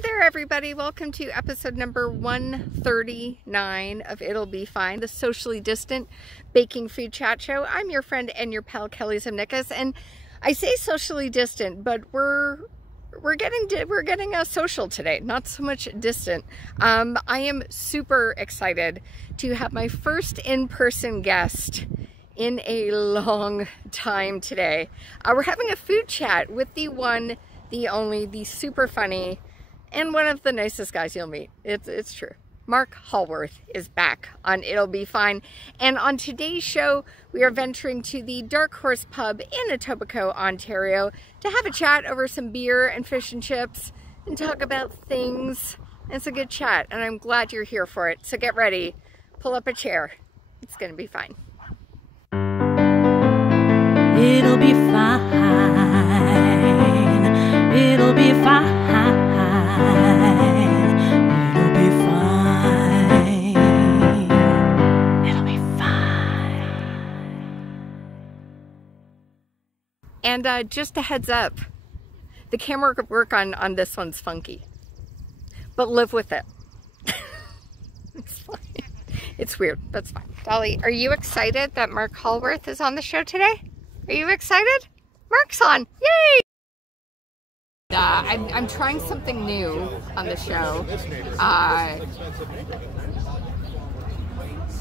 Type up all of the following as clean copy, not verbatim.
Hi there, everybody. Welcome to episode number 139 of It'll Be Fine, the socially distant baking food chat show. I'm your friend and your pal, Kelly Zemnikas, and I say socially distant, but we're getting a social today, not so much distant. I am super excited to have my first in-person guest in a long time today. We're having a food chat with the one, the only, the super funny, and one of the nicest guys you'll meet. It's true. Marc Hallworth is back on It'll Be Fine. And on today's show, we are venturing to the Dark Horse Pub in Etobicoke, Ontario, to have a chat over some beer and fish and chips and talk about things. It's a good chat, and I'm glad you're here for it. So get ready, pull up a chair. It's gonna be fine. It'll be fine. It'll be fine. It'll be fine. It'll be fine. And just a heads up, the camera work on this one's funky, but live with it. It's fine. It's weird, that's fine. Dolly, are you excited that Marc Hallworth is on the show today? Are you excited? Marc's on, yay! I'm trying something new on the show.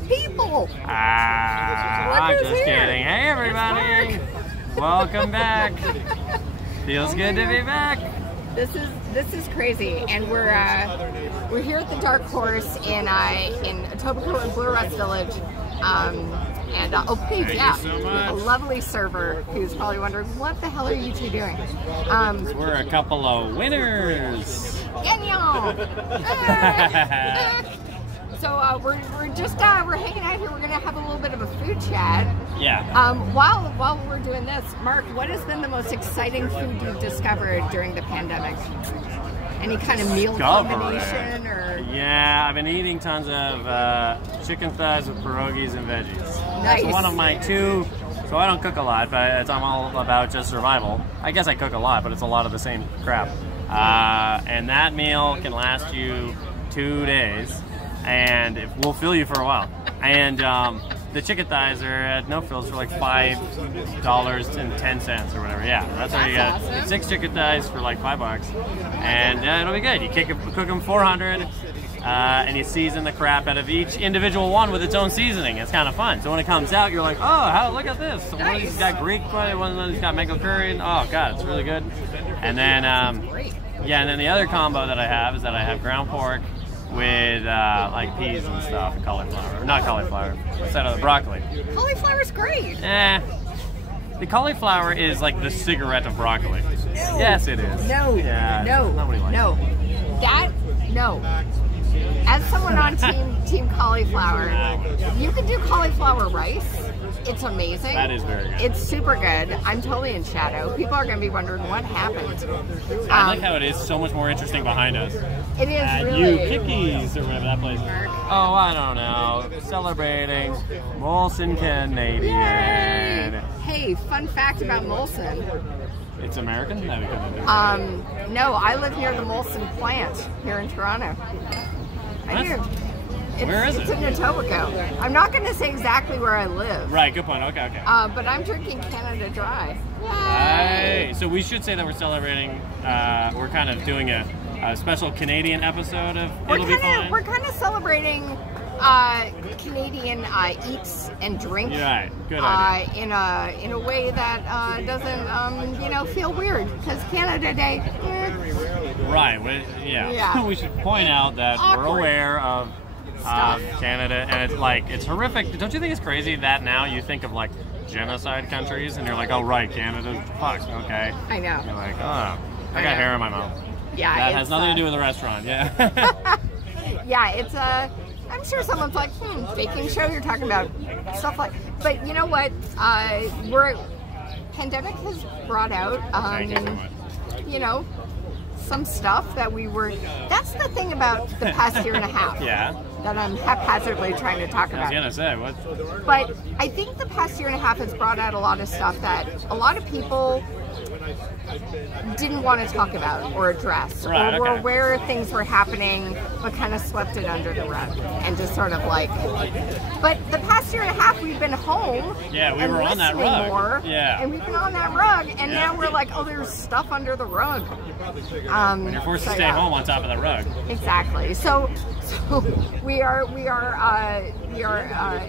People! I'm just kidding. Hey everybody! Welcome back. Feels good to be back. This is crazy, and we're here at the Dark Horse in Etobicoke and Blue Rest Village. Oh please, yeah, Thank you so much. a lovely server who's probably wondering, what the hell are you two doing? We're a couple of winners. Genial! So we're hanging out here. We're gonna have a little bit of a food chat. Yeah. While we're doing this, Marc, what has been the most exciting food you've discovered during the pandemic? Any kind of meal combination or? Yeah, I've been eating tons of chicken thighs with pierogies and veggies. Nice. That's one of my two. So I don't cook a lot, but I'm all about just survival. I guess I cook a lot, but it's a lot of the same crap. And that meal can last you 2 days, and it will fill you for a while. And the chicken thighs are at No Frills for like $5.10 or whatever. Yeah, that's what you get. Awesome. 6 chicken thighs for like $5, and it'll be good. You cook them 400, and you season the crap out of each individual one with its own seasoning. It's kind of fun. So when it comes out, you're like, oh, look at this. One of these got Greek, one of these got mango curry. And, oh god, it's really good. And then yeah, and then the other combo that I have is that I have ground pork with like peas and stuff, and cauliflower. Not cauliflower, instead of the broccoli. Cauliflower's great. The cauliflower is like the cigarette of broccoli. Ew. Yes, it is. No. Yeah, No. nobody likes No. it. No. As someone on team cauliflower, you can do cauliflower rice. It's amazing. That is very good. It's super good. I'm totally in shadow. People are going to be wondering what happened. I like how it is so much more interesting behind us. It is really. You Kickies or whatever that place is. Oh, I don't know. Celebrating Molson Canadian. Yay! Hey, fun fact about Molson. It's American? No, we couldn't do it. No, I live near the Molson plant here in Toronto. I do. Where is It's it? in Etobicoke. I'm not going to say exactly where I live. Right, good point. Okay. But I'm drinking Canada Dry. Hey, so we should say that we're celebrating, we're kind of doing a special Canadian episode of It'll Be Fine. We're kind of celebrating Canadian eats and drinks. Right, good idea. In a way that doesn't feel weird, because Canada Day. Right. Yeah. We should point out that Awkward. we're aware of Canada, and it's horrific. Don't you think it's crazy that now you think of like genocide countries, and you're like, oh right, Canada, fuck, okay. I know. You're like, oh, I got hair in my mouth. Yeah. That has nothing to do with the restaurant. Yeah. Yeah, it's I'm sure someone's like, baking show, you're talking about stuff like, but you know what? Pandemic has brought out, Thank you so much. some stuff that that's the thing about the past year and a half. Yeah. That I'm haphazardly trying to talk about. I was gonna say, what? But I think the past year and a half has brought out a lot of stuff that a lot of people didn't want to talk about or address, Right, or were okay. aware things were happening but kind of swept it under the rug and just sort of like. But the past year and a half we've been home. Yeah, we and were on that listening rug. more, Yeah. and we've been on that rug, and Yeah. now we're like, oh, there's stuff under the rug. When you're forced to stay home on top of the rug. Exactly. So we are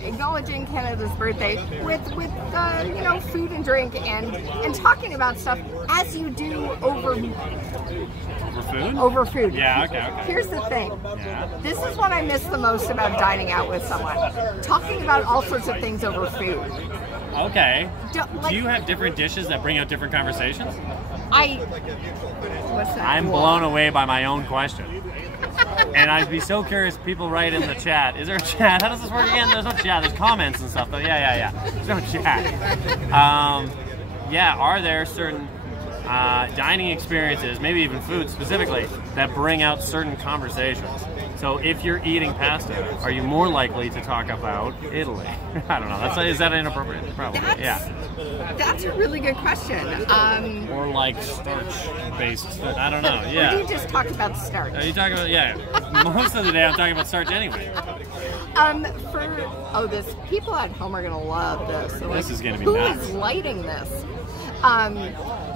acknowledging Canada's birthday with you know, food and drink and talking about stuff as you do over Food? over food. Yeah, okay. Here's the thing. Yeah. This is what I miss the most about dining out with someone. Talking about all sorts of things over food. Okay. Do you have different dishes that bring out different conversations? What's that? I'm blown away by my own question. And I'd be so curious, people write in the chat. Is there a chat? How does this work again? There's no chat. There's comments and stuff, though. Yeah. There's no chat. Yeah, are there certain dining experiences, maybe even food specifically, that bring out certain conversations? So if you're eating pasta, are you more likely to talk about Italy? I don't know. Is that inappropriate? Probably. That's a really good question. Or like starch-based. I don't know. Or Yeah. you just talked about starch. Are you talking about? Yeah. Most of the day I'm talking about starch anyway. People at home are gonna love this. So This is gonna be who nuts. is lighting this?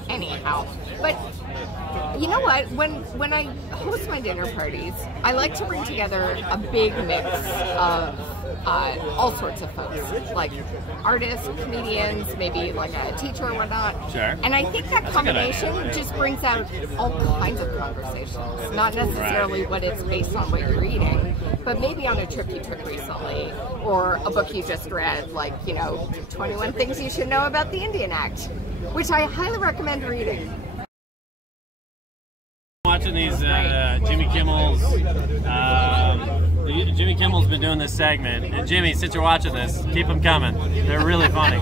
Anyhow, but you know what? When I host my dinner parties, I like to bring together a big mix of all sorts of folks, like artists, comedians, maybe like a teacher or whatnot. Sure. And I think that combination just brings out all kinds of conversations. Not necessarily what it's based on what you're eating, but maybe on a trip you took recently, or a book you just read, like, you know, 21 Things You Should Know About the Indian Act, which I highly recommend reading. Watching these Jimmy Kimmel's. Jimmy Kimmel's been doing this segment. And Jimmy, since you're watching this, keep them coming. They're really funny.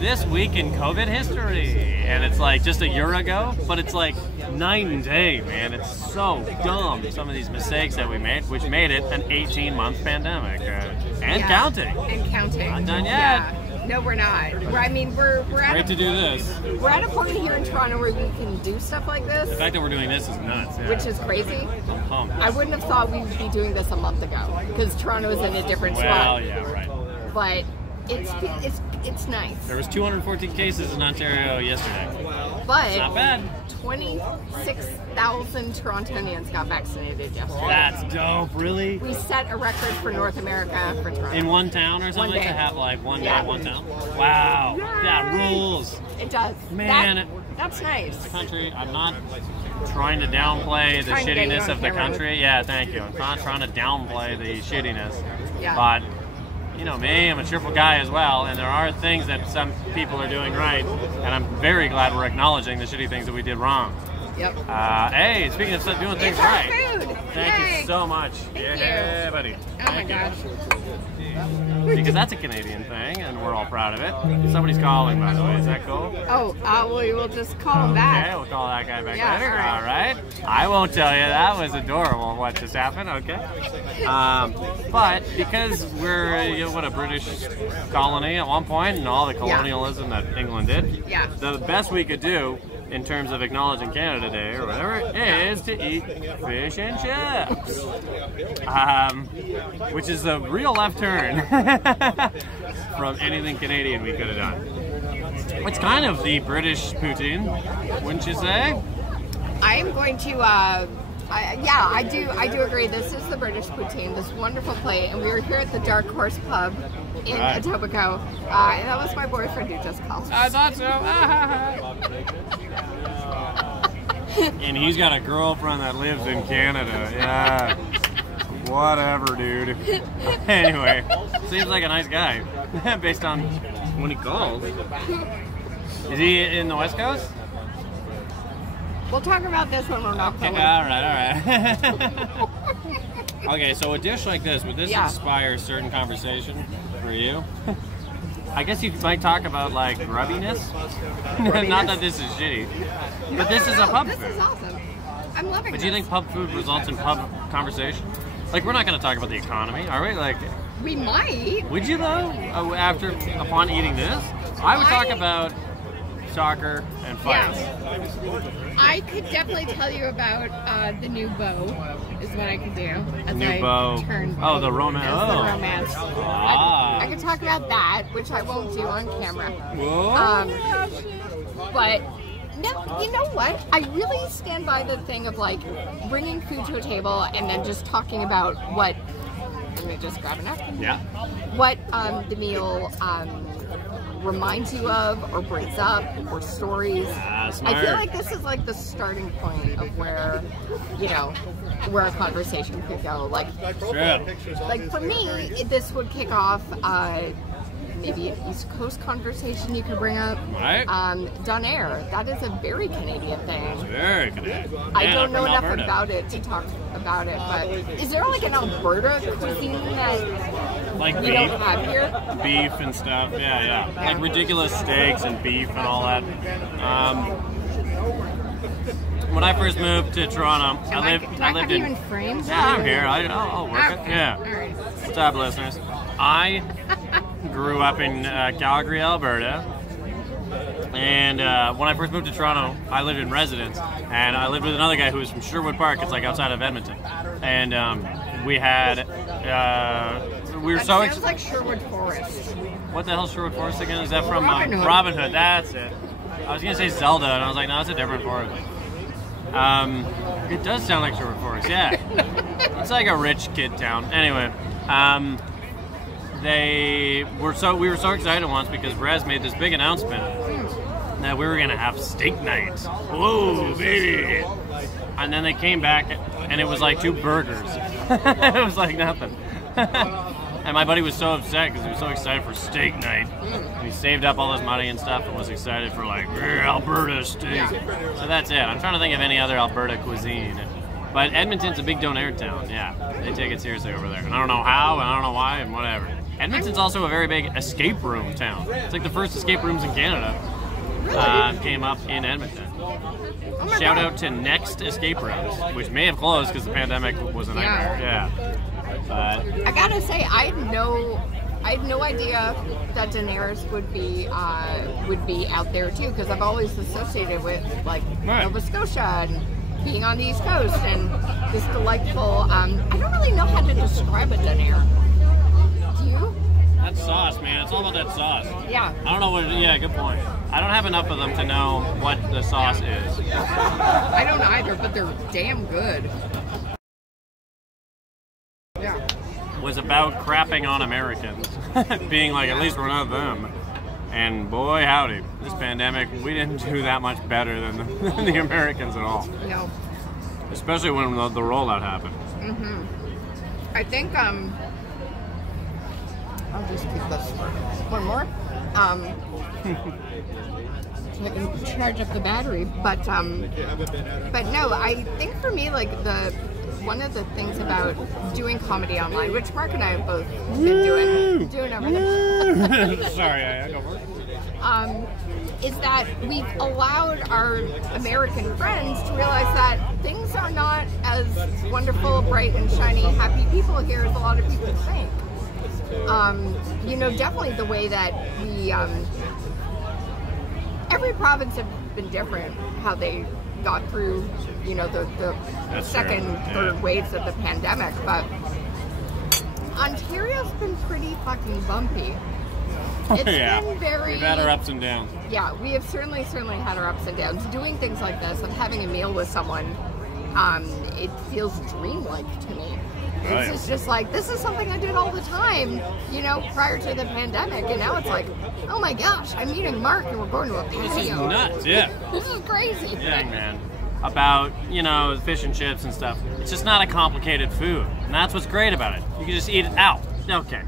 This week in COVID history, and it's like just a year ago, but it's like night and day, man. It's so dumb, some of these mistakes that we made, which made it an 18-month pandemic. And counting. And counting. Not done yet. Yeah. No, we're not. We're at Great to do this. We're at a point here in Toronto where we can do stuff like this. The fact that we're doing this is nuts. Yeah. Which is crazy. I'm pumped. I wouldn't have thought we would be doing this a month ago because Toronto is in a different spot. Well, yeah, right. But it's nice. There was 214 cases in Ontario yesterday. But not bad. 26,000 Torontonians got vaccinated yesterday. That's dope, really? We set a record for North America for Toronto. In one town or something? One day. To have like one Yeah. day, one town? Wow, that rules. It does. Man. That's nice. The country, I'm not trying to downplay the Trying to get you shittiness on of the camera. country. Yeah, thank you. I'm not trying to downplay the shittiness. Yeah. But, you know me, I'm a cheerful guy as well, and there are things that some people are doing right, and I'm very glad we're acknowledging the shitty things that we did wrong. Yep. Hey, speaking of doing things It's our right, food. thank Yay. you so much. Thank Yeah, you. buddy. Oh my Thank you. gosh. Because that's a Canadian thing, and we're all proud of it. Somebody's calling, by the way. Is that cool? Oh, we will just call him back. Okay, we'll call that guy back Yeah, later. all right. All right. I won't tell you. That was adorable what just happened. Okay. But because we're a British colony at one point, and all the colonialism that England did, Yeah. the best we could do in terms of acknowledging Canada Day or whatever is to eat fish and chips, which is a real left turn from anything Canadian we could have done. It's kind of the British poutine, wouldn't you say? I am going to. I do agree. This is the British poutine, this wonderful plate, and we were here at the Dark Horse Pub in Etobicoke, and that was my boyfriend who just called. I thought so. And he's got a girlfriend that lives in Canada. Yeah. Whatever, dude. Anyway, seems like a nice guy, based on when he called. Is he in the West Coast? We'll talk about this when we're not Okay, filming. all right. Okay, so a dish like this, would this inspire certain conversation for you? I guess you might talk about like grubbiness. Not that this is shitty, but this is a pub This food. is awesome. I'm loving But this. do you think pub food results in pub conversation? Like, we're not going to talk about the economy, are we? Like, We might. would you though? Upon eating this, I would talk about soccer, and fights. I could definitely tell you about the new bow, is what I could do. As New I bow. turn Oh, the romance. as the Oh. romance. Ah. I could talk about that, which I won't do on camera. Whoa. But no, you know what? I really stand by the thing of like bringing food to a table and then just talking about what. Let me just grab a napkin. Yeah. What the meal reminds you of, or brings up, or stories. Smart. I feel like this is like the starting point of where, you know, where a conversation could go. Like, like for me, this would kick off maybe an East Coast conversation you could bring up. Right. Donair, that is a very Canadian thing. Very Canadian. I don't know enough about it to talk about it, but is there like an Alberta cuisine that like we don't have here? Beef and stuff. Yeah. Like ridiculous steaks and beef and all that. When I first moved to Toronto, I lived in. You in frames? Yeah, I'm here. I'll work it. Yeah. All right. What's up, listeners? I grew up in Calgary, Alberta, and when I first moved to Toronto, I lived in residence, and I lived with another guy who was from Sherwood Park. It's like outside of Edmonton, and we had we were That so sounds like Sherwood Forest. What the hell's Sherwood Forest again? Is that from Robin Hood. Robin Hood? That's it. I was gonna say Zelda, and I was like, no, it's a different forest. It does sound like Sherwood Forest, yeah. It's like a rich kid town. Anyway, we were so excited once because Rez made this big announcement that we were gonna have steak night. Whoa, baby! And then they came back, and it was like 2 burgers. It was like nothing. And my buddy was so upset because he was so excited for steak night. And he saved up all his money and stuff and was excited for like Alberta steak. So that's it. I'm trying to think of any other Alberta cuisine. But Edmonton's a big Donair town. Yeah, they take it seriously over there. And I don't know how, and I don't know why, and whatever. Edmonton's also a very big escape room town. It's like the first escape rooms in Canada came up in Edmonton. Shout out to Next Escape Rooms, which may have closed because the pandemic was a nightmare. Yeah. But I gotta say, I had no idea that Daenerys would be out there too, because I've always associated with like Nova Scotia and being on the East Coast and this delightful. I don't really know how to describe a Daenerys. Do you? that sauce, man. It's all about that sauce. Yeah. I don't know what. Yeah, good point. I don't have enough of them to know what the sauce is. I don't either, but they're damn good. Yeah. Was about crapping on Americans, being like, at least we're not them. And boy, howdy, this pandemic, we didn't do that much better than the Americans at all. No. Especially when the rollout happened. Mm-hmm. I think, I'll just keep this one more. So I can charge up the battery. But no, I think for me, like, one of the things about doing comedy online, which Mark and I have both been doing everything. Sorry, I go for it. Is that we've allowed our American friends to realize that things are not as wonderful, bright, and shiny, happy people here as a lot of people think. You know, definitely the way that we, every province have been different, how they got through, you know, the second, third waves of the pandemic, but Ontario's been pretty fucking bumpy. It's been very... We've had our ups and downs. Yeah, we have certainly had our ups and downs. Doing things like this, of having a meal with someone, it feels dreamlike to me. Right. It's just like, this is something I did all the time, you know, prior to the pandemic, and now it's like, oh my gosh, I'm meeting Mark and we're going to a patio. This is nuts, yeah. This is crazy. Yeah, man. About, you know, fish and chips and stuff. It's just not a complicated food. And that's what's great about it. You can just eat it out. Okay.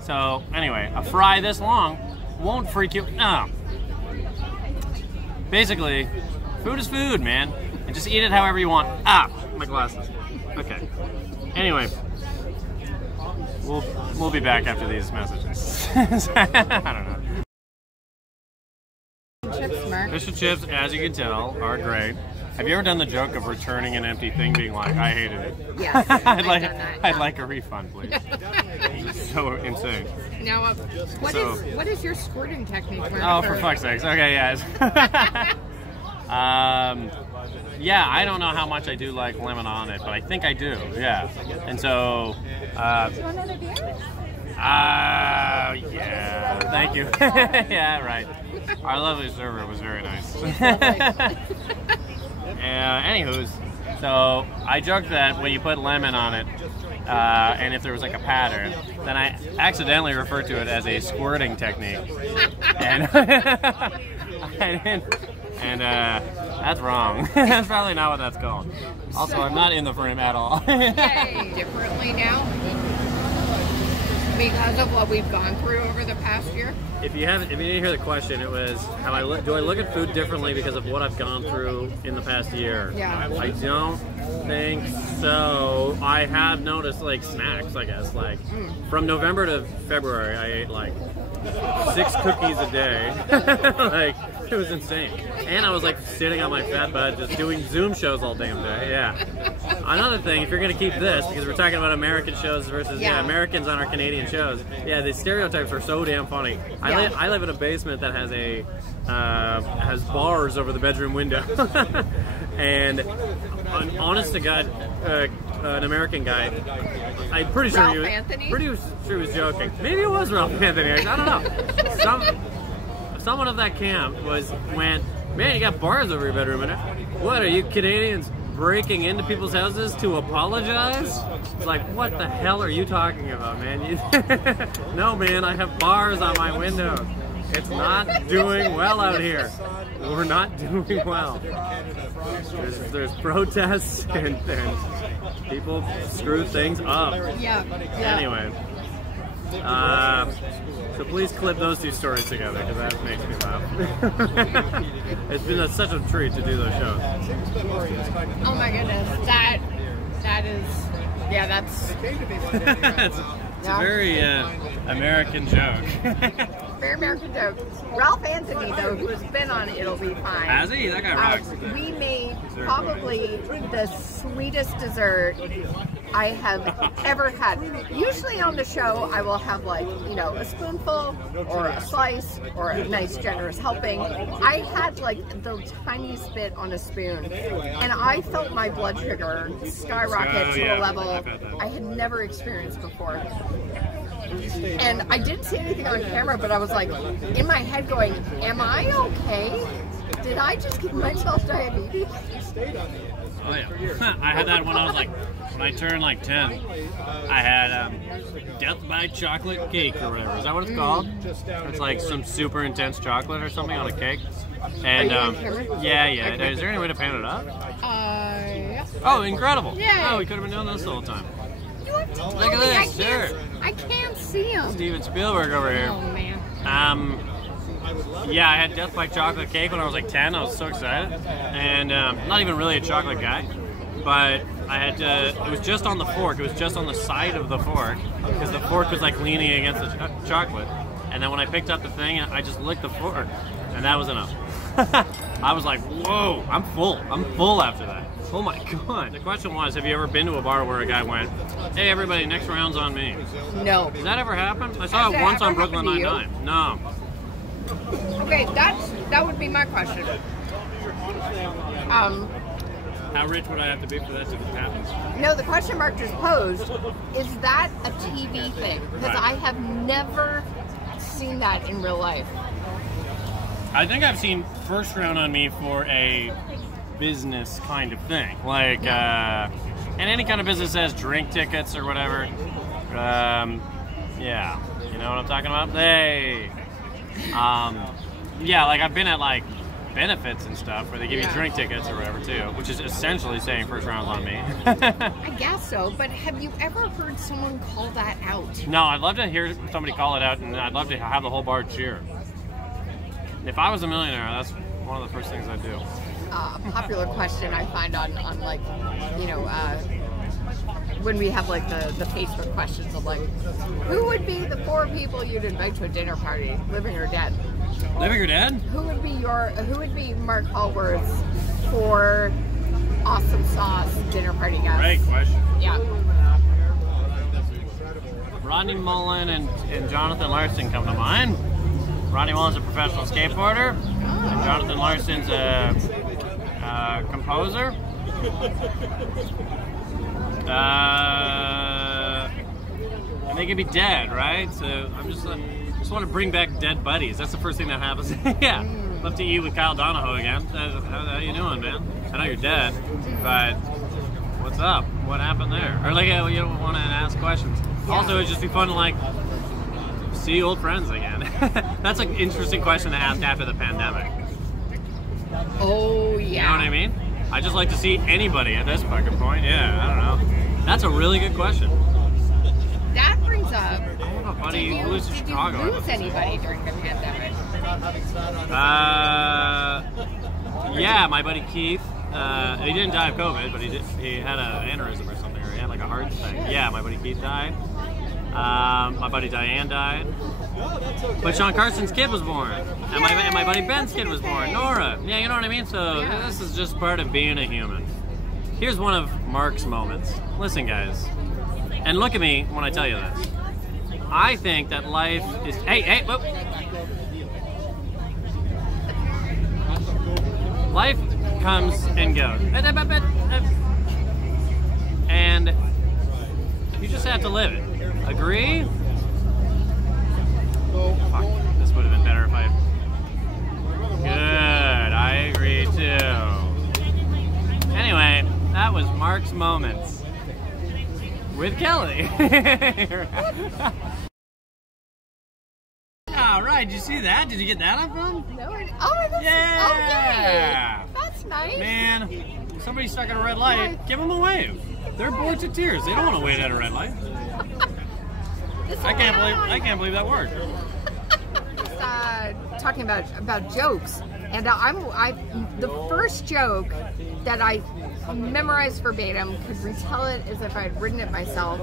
So, anyway, a fry this long won't freak you. No. Basically, food is food, man. And just eat it however you want. Ah, my glasses. Okay. Anyway, we'll be back after these messages. I don't know. Chips, Mark. Fish and chips, as you can tell, are great. Have you ever done the joke of returning an empty thing, being like, I hated it? Yes, I'd done that, I'd like a refund, please. It's so insane. Now, what is your squirting technique? Oh, for fuck's sakes. Okay, yes. Yeah, I don't know how much I do like lemon on it, but I think I do, yeah. And so, yeah, thank you. Yeah, right. Our lovely server was very nice. Anywho's, so I joked that when you put lemon on it, and if there was like a pattern, then I accidentally referred to it as a squirting technique. And and that's wrong. That's probably not what that's called. Also, I'm not in the frame at all. Yay. Differently now because of what we've gone through over the past year. If you didn't hear the question, it was do I look at food differently because of what I've gone through in the past year? Yeah. I don't think so. I have noticed like snacks, I guess. Like from November to February, I ate like 6 cookies a day. Like, it was insane. And I was like sitting on my fat butt just doing Zoom shows all damn day. Yeah. Another thing, if you're going to keep this, because we're talking about American shows versus Americans on our Canadian shows, yeah, the stereotypes are so damn funny. I live in a basement that has has bars over the bedroom window. And an honest to God, an American guy, I'm pretty sure he was joking. Maybe it was Ralph Anthony. I don't know. Someone of that camp went, man, you got bars over your bedroom window. What, are you Canadians breaking into people's houses to apologize? It's like, what the hell are you talking about, man? No, man, I have bars on my window. It's not doing well out here. We're not doing well. There's protests and people screw things up. Yeah. Anyway. So please clip those two stories together, because that makes me laugh. It's been such a treat to do those shows. Oh my goodness, that is, yeah, that's it's a very American joke. very American joke. Ralph Anthony, though, who's been on It'll Be Fine. Has he? That guy rocks. We made probably the sweetest dessert I have ever had. Usually on the show, I will have like, you know, a spoonful or a slice or a nice generous helping. I had like the tiniest bit on a spoon, and I felt my blood sugar skyrocket to a level I had never experienced before. And I didn't say anything on camera, but I was like in my head going, am I okay? Did I just give myself diabetes? Oh yeah. I had that when I turned like 10. I had death by chocolate cake or whatever. Is that what it's called? It's like some super intense chocolate or something on a cake. And yeah. Is there any way to pan it up? Yeah. Oh, incredible! Yeah. Oh, we could have been doing this the whole time. You have to Look at this, sure. I can't see him. Steven Spielberg over here. Oh man. Yeah, I had Death by Chocolate Cake when I was like 10. I was so excited. And not even really a chocolate guy. But I had it was just on the fork. It was just on the side of the fork. Because the fork was like leaning against the chocolate. And then when I picked up the thing, I just licked the fork. And that was enough. I was like, whoa, I'm full. I'm full after that. Oh my God. The question was, have you ever been to a bar where a guy went, hey everybody, next round's on me? No. Does that ever happen? I saw it once on Brooklyn Nine-Nine. No. Okay, that would be my question. How rich would I have to be for that to happen? No, the question Mark just posed, is that a TV thing? Because I have never seen that in real life. I think I've seen first round on me for a business kind of thing. Like, and any kind of business that has drink tickets or whatever. Yeah. You know what I'm talking about? Hey. Yeah, like I've been at like benefits and stuff where they give you drink tickets or whatever too, which is essentially saying first round's on me. I guess so, but have you ever heard someone call that out? No, I'd love to hear somebody call it out, and I'd love to have the whole bar cheer. If I was a millionaire, that's one of the first things I'd do. Popular question I find on like, you know, when we have like the Facebook questions of like, who would be the 4 people you'd invite to a dinner party, living or dead? Living or dead? Who would be Marc Hallworth's 4 awesome sauce dinner party guest? Great question. Yeah. Rodney Mullen and Jonathan Larson come to mind. Rodney Mullen's a professional skateboarder, and Jonathan Larson's a composer. And they can be dead, right? So I'm just want to bring back dead buddies. That's the first thing that happens. Yeah, love to eat with Kyle Donahoe again. How you doing, man? I know you're dead, but what's up? What happened there? Or like, you don't want to ask questions. Yeah. Also, it'd just be fun to like see old friends again. That's an interesting question to ask after the pandemic. Oh, yeah. You know what I mean? I just like to see anybody at this fucking point. Yeah, I don't know. That's a really good question. That brings up, I don't know, buddy. Who lives in Chicago? Did you lose anybody during the pandemic? Yeah, my buddy Keith. He didn't die of COVID, but he had an aneurysm or something, or he had like a heart thing. Yeah, my buddy Keith died. My buddy Diane died. But Sean Carson's kid was born. And my buddy Ben's kid was born. Nora. Yeah, you know what I mean? So this is just part of being a human. Here's one of Marc's moments. Listen, guys. And look at me when I tell you this. I think that life is... Hey, whoop. Life comes and goes. And you just have to live it. Agree? Fuck, this would have been better if I... Good, I agree too. Anyway, that was Marc's Moments with Kelly. All right, did you see that? Did you get that on film? No. That's, Yeah. Oh, that's nice. Man, if somebody's stuck at a red light, give them a wave. They're bored to tears. They don't want to wait at a red light. I can't believe that worked. Talking about jokes, and the first joke that I memorized verbatim, could retell it as if I'd written it myself,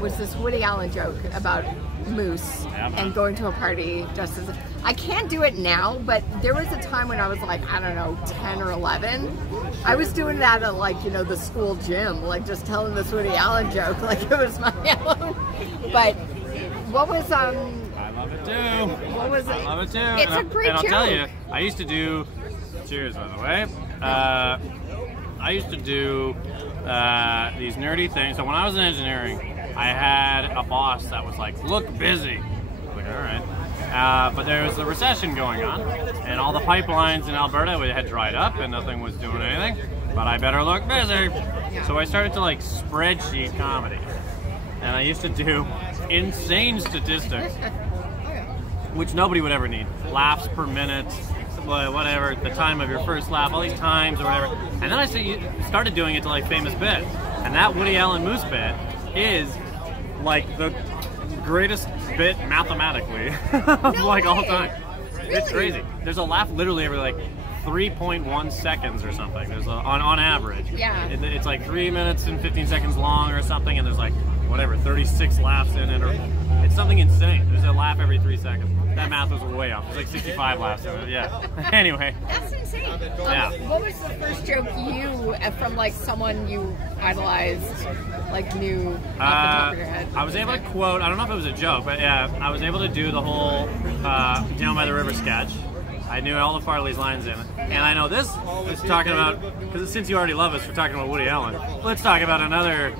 was this Woody Allen joke about moose and going to a party just as I can't do it now, but there was a time when I was like, I don't know, 10 or 11. I was doing that at like, the school gym, like just telling this Woody Allen joke like it was my own. But what was I love it too. What was it? I love it too. It's a great joke. And I'll tell you, I used to do, cheers by the way, I used to do these nerdy things. So when I was in engineering, I had a boss that was like, look busy. I was like, all right. But there was a recession going on, and all the pipelines in Alberta had dried up, and nothing was doing anything. But I better look busy. So I started to like spreadsheet comedy. And I used to do insane statistics, which nobody would ever need. Laughs per minute, whatever, the time of your first laugh, all these times or whatever. And then I started doing it to like famous bits. And that Woody Allen Moose bit is like the greatest bit mathematically of like all time. Really? It's crazy. There's a laugh literally every like 3.1 seconds or something. There's on average. Yeah. It's like 3 minutes and 15 seconds long or something, and there's like whatever 36 laughs in it, or it's something insane. There's a laugh every 3 seconds. That math was way off. There's like 65 laughs in it. Yeah. Anyway. That's insane. Yeah. What was the first joke you from like someone you idolized, like knew off the top of your head? I was able to quote. I don't know if it was a joke, but yeah, I was able to do the whole Down by the River sketch. I knew all of Farley's lines in it. And I know this is talking about, because since you already love us for talking about Woody Allen, let's talk about another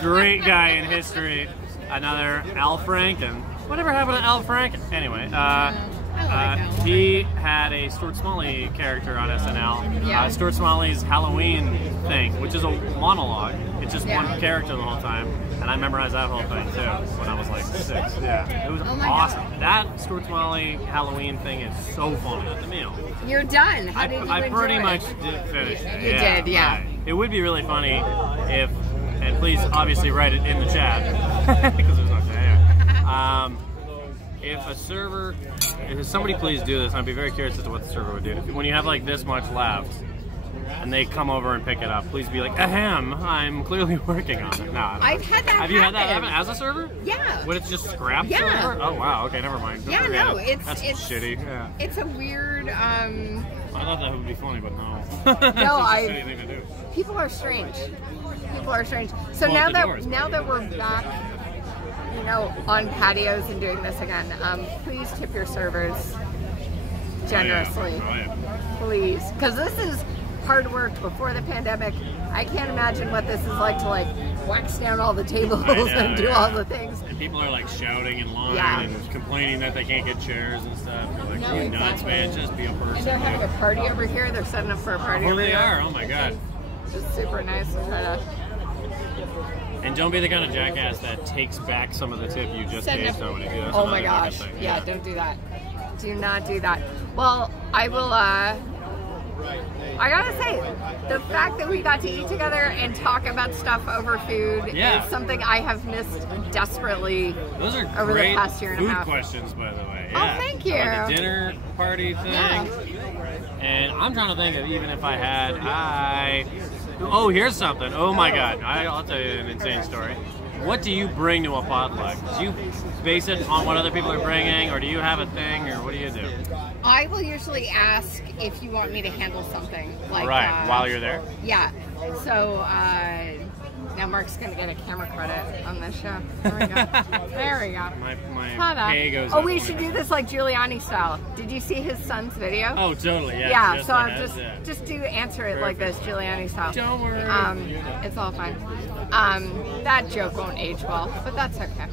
great guy in history, another Al Franken. Whatever happened to Al Franken? Anyway, he had a Stuart Smalley character on SNL. Yeah. Stuart Smalley's Halloween thing, which is a monologue. It's just one character the whole time. And I memorized that whole thing too when I was like 6. Yeah, it was awesome. That Stuart Smalley Halloween thing is so funny at the meal. You're done. How did you I enjoy pretty it? much did finish it. You did, yeah. Right. It would be really funny if, and please obviously write it in the chat because there's no chat. If somebody please do this, I'd be very curious as to what the server would do. When you have like this much left, and they come over and pick it up, please be like, ahem, I'm clearly working on it. No, I've had that Have you had that happen as a server? Yeah. When it's just scrapped Yeah. server? Oh wow, okay, never mind. Yeah, Forget no, it. it's shitty. Yeah. It's a weird I thought that would be funny, but no. No, It's a shitty thing to do. People are strange. People are strange. So Well, now that we're back, you know, on patios and doing this again, please tip your servers generously. Oh, yeah. Please, because this is hard work before the pandemic. I can't imagine what this is like to like wax down all the tables and do all the things. And people are like shouting in line Yeah. and complaining that they can't get chairs and stuff. They're like, No, you nuts, exactly. man, just be a person. And they're having a party over here. They're setting up for a party Oh, over they here. are. Oh my god. Just super nice to try to And don't be the kind of jackass that takes back some of the tip you just send gave up. somebody. Yeah, that's Oh my another gosh. good thing. Yeah, don't do that. Do not do that. Well, I will, I gotta say, the fact that we got to eat together and talk about stuff over food Yeah. is something I have missed desperately Those are over great the past year and a food half. questions, by the way. Oh, Yeah. thank you. Like the dinner party thing. Yeah. And I'm trying to think of even if I had, oh, here's something. Oh my God. I'll tell you an insane story. What do you bring to a potluck? Do you base it on what other people are bringing, or do you have a thing, or what do you do? I will usually ask if you want me to handle something. Like, Right, while you're there? Yeah. So, now Mark's going to get a camera credit on this show. There we go. There we go. My Ta-da. pay goes Oh, up we when should I- do this like Giuliani style. Did you see his son's video? Oh, totally, yeah. Yeah, just so like I'll that, yeah. just do answer it like this, Giuliani style. Don't worry. It's all fine. That joke won't age well, but that's okay.